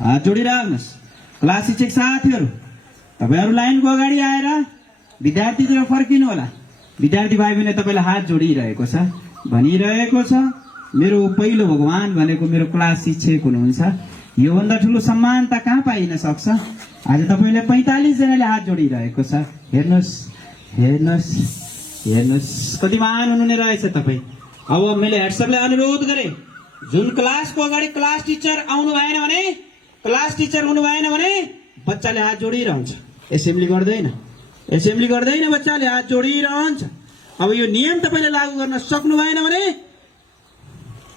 हात जोडिराख्नुहोस्। क्लास शिक्षक साथीहरू, तपाईँहरू लाइनको अगाडि आएर विद्यार्थीतिर फर्किनु होला। विद्यार्थी भाइ बहिनी तपाईँलाई हात जोडिरहेको छ, भनिरहेको छ मेरो पहिलो भगवान भनेको मेरो क्लास शिक्षक हुनुहुन्छ। योभन्दा ठुलो सम्मान त कहाँ पाइन सक्छ। आज तपाईँले 45 जनाले हात जोडिरहेको छ। हेर्नुहोस् हेर्नुहोस् हेर्नुहोस् कति महान हुनुहुने रहेछ तपाईँ। अब मैले हेड सरलाई अनुरोध गरेँ, जुन क्लासको अगाडि क्लास टिचर आउनु भएन भने, क्लास टिचर हुनु भएन भने बच्चाले हात जोडिरहन्छ। एसेम्ब्ली गर्दैन बच्चाले हात जोडिरहन्छ। अब यो नियम तपाईँले लागू गर्न सक्नु भएन भने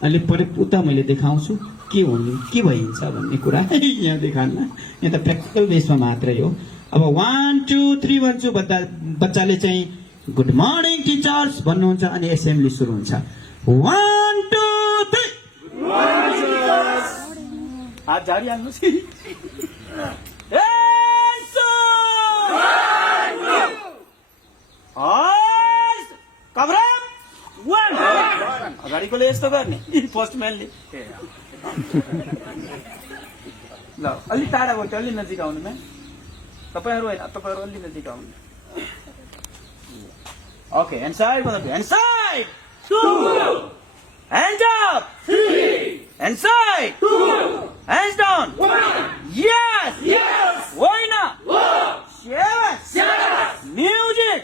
अलि परे उता मैले देखाउँछु के भइन्छ भन्ने कुरा यहाँ देखाउन। यहाँ त प्र्याक्टिकल बेसमा मात्रै हो। अब 1 2 3 भन्छु, बच्चाले चाहिँ गुड मर्निङ टिचर्स भन्नुहुन्छ अनि एसेम्ब्ली सुरु हुन्छ। 1 2 3 हात झारिहाल्नुहोस् कि अगाडिकोले यस्तो गर्ने, पोस्टम्यानले ल अलि टाढा गयो, अलि नजिक आउनु म्याम। तपाईँहरू होइन, तपाईँहरू अलि नजिक आउनु। ओके, ह्यान्ड साइड मतलब hand side 2 hand up 3 hand side 2 hands down 1 यस होइन 7 म्युजिक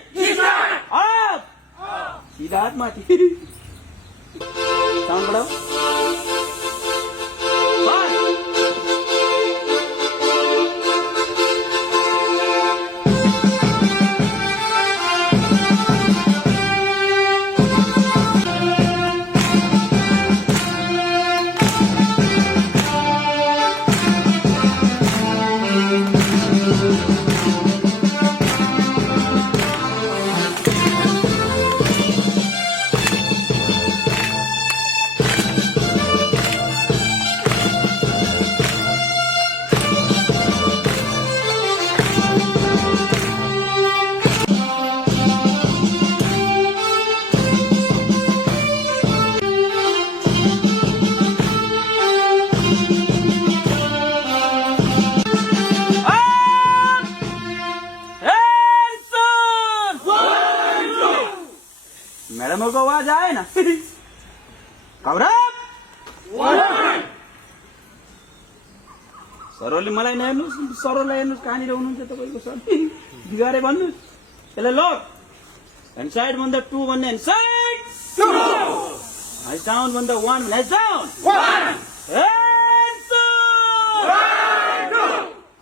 अप सीधा हात माथि साउन्ड बढाऊ। मैडमको आवाज आएन। कौरव सरले मलाई नहेर्नुहोस्, सरलाई हेर्नुहोस् कहाँनिर हुनुहुन्छ तपाईँको सर। बिगारे भन्नुहोस्। यसलाई लो ह्यान्ड साइड भन्दा 2 भन्ने ह्यान्ड साइड 2 ह्यान्ड डाउन भन्दा 1 भन्ने ह्यान्ड डाउन 1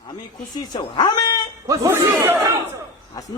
हामी खुसी छौँ, हामी खुसी छौँ। हाँस्नु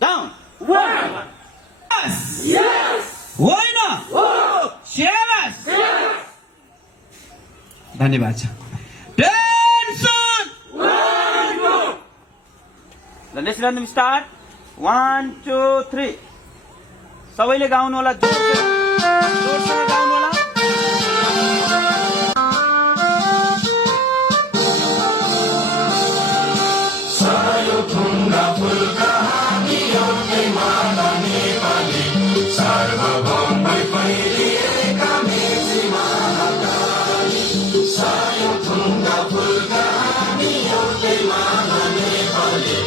Down. Yes. होइन सेवास धन्यवाद छ टेन्सन लेट्स रन स्टार्ट 1 2 3 सबैले गाउनु होला जोडसँग गाउनु होला सायो थुङ्गा फुलका हामी एउटै माला नेपाली सार्वभौमै फैलिएका मेची महाकाली सायो थुङ्गा फुलका हामी एउटै माला नेपाली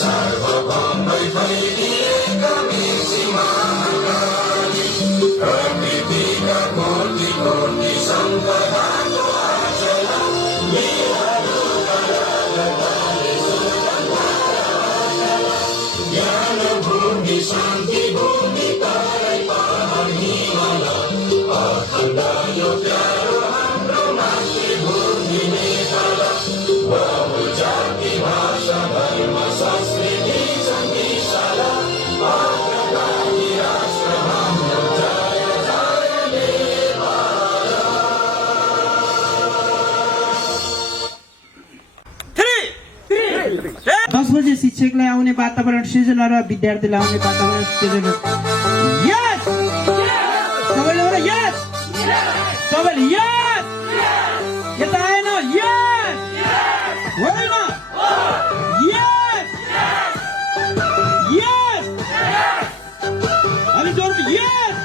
सार्वभौमै फैलिएका मेची महाकाली प्रकृतिका कोटि कोटि सम्पदाको आचला शान्ति भूमि तारै पहाड हिमाल अखण्ड यो प्यारो हाम्रो मातृभूमि नेपाल बहुजाति भाषा धर्म संस्कृति सङ्गीशाला अग्रगामी राष्ट्र हाम्रो जय जय नेपाल 10 बजे शिक्षकलाई आउने वातावरण सृजना र विद्यार्थीलाई आउने वातावरण सृजना यस सबैले होला यस सबैले यस यता आएन यस होइन यस यस अलि जोड यस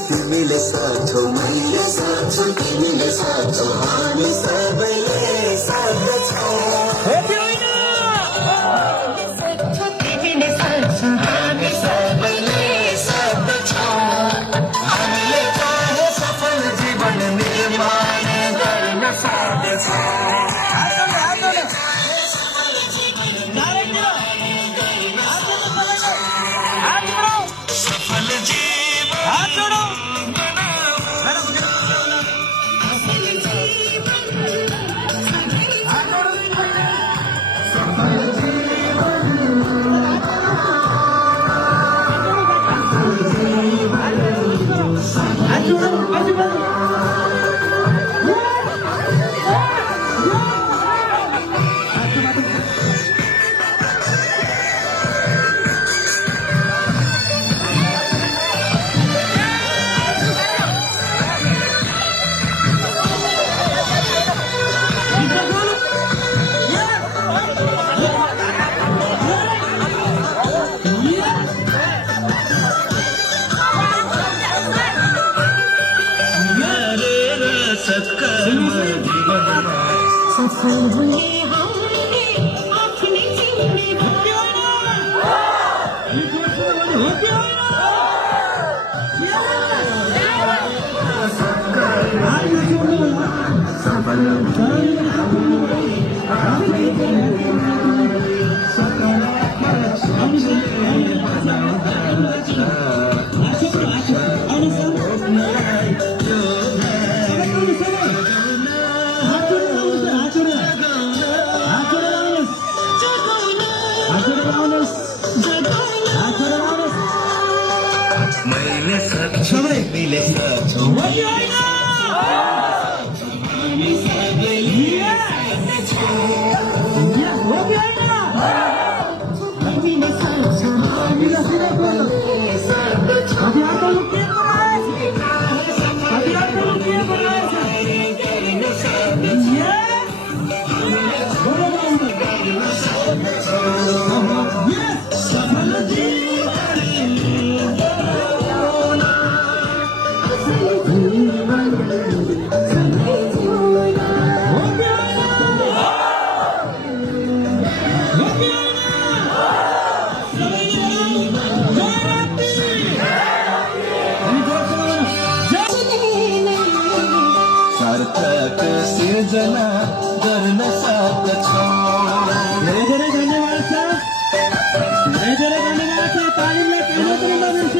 तिमीले साथौ मैले साथौ तिमीले साथौ हामी सबैले साथ छौँ तिमीले साथौ हामी सबैले साथ छौँ हामीले चाहे सफल जीवन निर्माण गर्न सक्छौँ सिर्जना गर्न सक्छौँ धेरै धेरै धन्यवाद छ तालिमले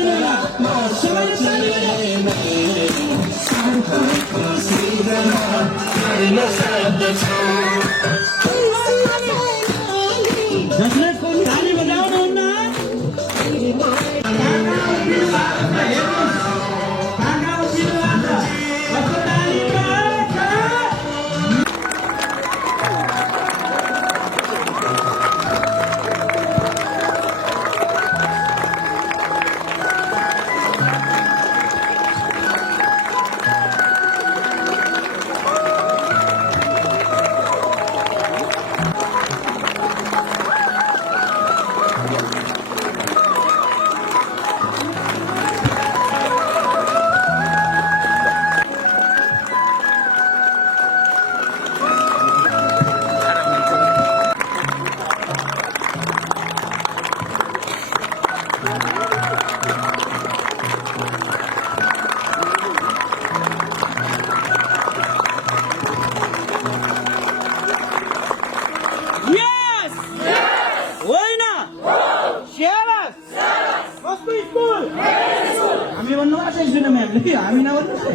हामी भन्नुभएको छ स्टुडेन्ट म्यामले कि हामी नभन्नुहोस् है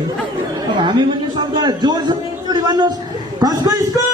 अब हामी भन्ने शब्दलाई जोडसँग एकचोटि भन्नुहोस् कसको स्कुल